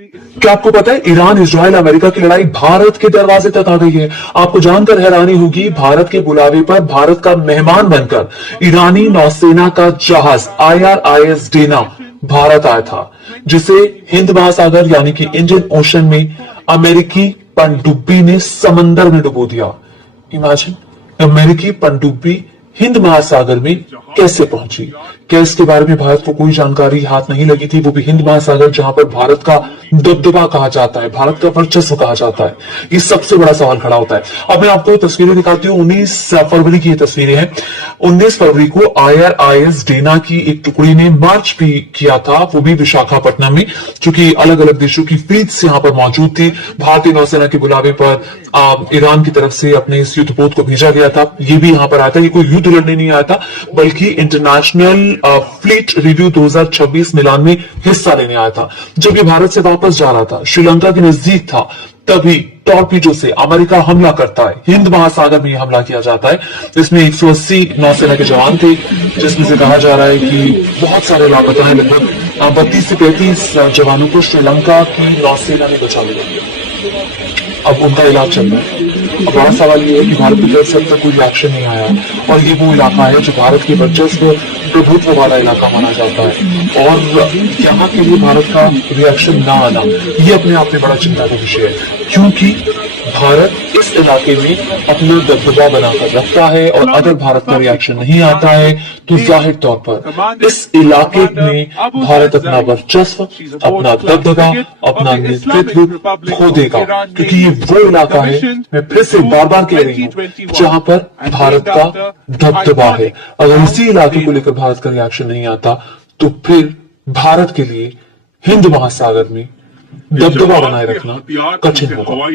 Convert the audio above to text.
क्या आपको पता है ईरान, इजराइल, अमेरिका की लड़ाई भारत के दरवाजे तक आ गई है। आपको जानकर हैरानी होगी, भारत के बुलावे पर भारत का मेहमान बनकर ईरानी नौसेना का जहाज IRIS डेना भारत आया था, जिसे हिंद महासागर यानी कि इंडियन ओशन में अमेरिकी पनडुब्बी ने समंदर में डुबो दिया। इमेजिन, अमेरिकी पनडुब्बी हिंद महासागर में कैसे पहुंची? क्या इसके बारे में भारत को कोई जानकारी हाथ नहीं लगी थी? वो भी हिंद महासागर, जहां पर भारत का दबदबा कहा जाता है, भारत का वर्चस्व कहा जाता है। ये सबसे बड़ा सवाल खड़ा होता है। अब मैं आपको तस्वीरें दिखाती हूँ। 19 फरवरी की ये तस्वीरें हैं। 19 फरवरी को IRIS डेना की एक टुकड़ी ने मार्च भी किया था, वो भी विशाखापट्टनम में, चूंकि अलग अलग देशों की फ्लीट्स यहां पर मौजूद थी। भारतीय नौसेना के बुलावे पर ईरान की तरफ से अपने इस युद्धपोत को भेजा गया था। ये भी यहां पर आया था। ये कोई युद्ध लड़ने नहीं आया था, बल्कि इंटरनेशनल फ्लीट रिव्यू 2026 मिलान में हिस्सा लेने आया था। जब ये भारत से वापस जा रहा था, श्रीलंका के नजदीक था, तभी टॉर्पीडो से अमेरिका हमला करता है। हिंद महासागर में हमला किया जाता है। इसमें 180 नौसेना के जवान थे, जिसमें से कहा जा रहा है कि बहुत सारे लापता हैं। लगभग 32 से 35 जवानों को श्रीलंका की नौसेना ने बचा लिया। अब उनका इलाज चल रहा है। अब बड़ा सवाल ये है कि भारत की तरफ से अब तक कोई एक्शन नहीं आया, और ये वो इलाका है जो भारत के वर्चस्व प्रभुत्व वाला इलाका माना जाता है, और यहाँ के लिए भारत का रिएक्शन ना आना ये अपने आप में बड़ा चिंता का विषय है, क्योंकि भारत इस इलाके में अपना दबदबा बनाकर रखता है, और अगर भारत का रिएक्शन नहीं आता है तो जाहिर तौर पर इस इलाके में भारत अपना वर्चस्व, अपना दबदबा, अपना नेतृत्व खो देगा, क्योंकि ये वो इलाका है, मैं फिर से बार बार कह रही हूं, जहां पर भारत का दबदबा है। अगर इसी इलाके को लेकर भारत का रिएक्शन नहीं आता तो फिर भारत के लिए हिंद महासागर में दबदबा बनाए रखना कठिन होगा।